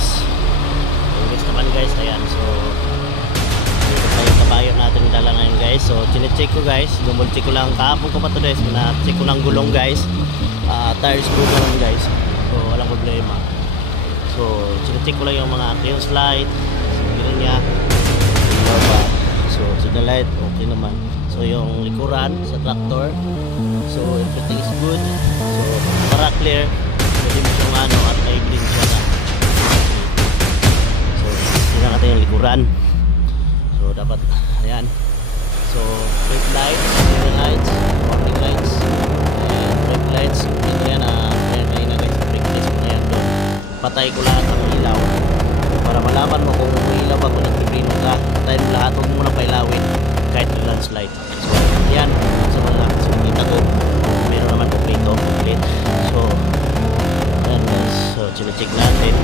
guys. Guys naman guys, ayan. So ito pa yung kabayo natin dala ngayon guys. So chinecheck ko guys, double check ko lang kahapon ko pa to guys, na-check ko ng gulong guys. Tires ko naman guys, so walang problema. So chinecheck ko lang yung mga clearance light, siguro niya, so signal light okay naman. So yung likuran sa tractor, so everything is good. So para clear, pwede mo siyang ano at i-green siya na. So tingnan natin yung likuran. So dapat ayan. So brake lights, signal lights, warning lights, and brake lights. Ito yan ayan kanina guys, brake lights na yan doon. Patay ko lahat ng ilaw para malaman mo kung ilaw ba kung nagpiprino ka. Patayin mo lahat, huwag mo muna pailawin kahit yung landslide. So yan sa mga kita ko meron naman kompleto complete. So ayan guys, so chinecheck natin.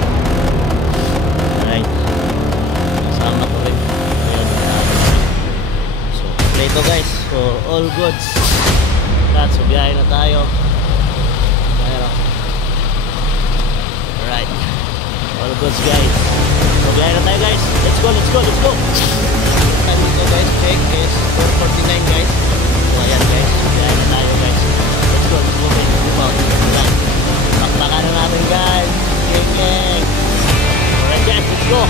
Alright, sama ko rin ayan. So kompleto guys, so all goods. So biyahe na tayo. Alright, all goods guys. So biyahe na tayo guys. Let's go, let's go, let's go. Time dito guys, check is 4:49 guys. So ayan guys, biyahe na tayo guys. Let's go, let's go guys. Alright, bakbakan na natin guys. Gang gang. Alright guys, let's go.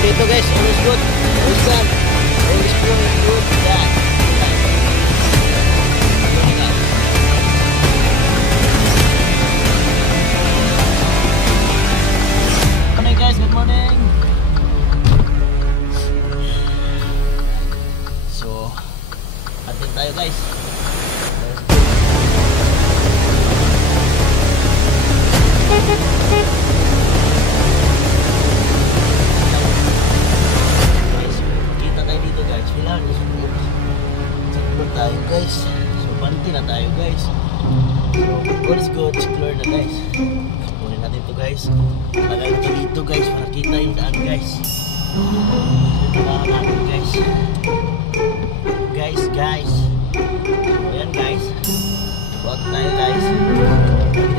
Dito guys, all is good. All is done. All is good, good. Yeah. Guys, good morning. So, atin tayo guys. Guys, kita tayo dito guys. Kailangan nyo sunod. Sunod tayo guys. So, banti na tayo guys. So, all is good. Secure na guys. Sukunin natin ito guys. Tagal ito dito guys para kita yung daan guys. Daan natin guys. Guys. So ayan guys. Buat tayo guys.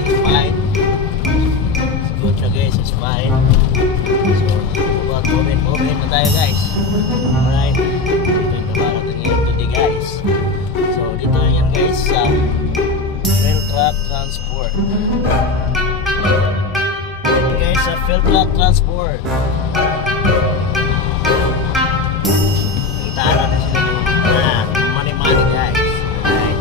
It's fine. It's good siya guys. It's fine. So buat moving na tayo guys. Alright. Ito yung trabaho natin ngayon today guys. So dito na yan guys sa rail truck transport. Sa field truck transport. Kita natin sila money guys. Alright.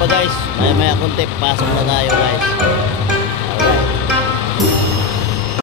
Pa guys, maya konti pasok na tayo guys.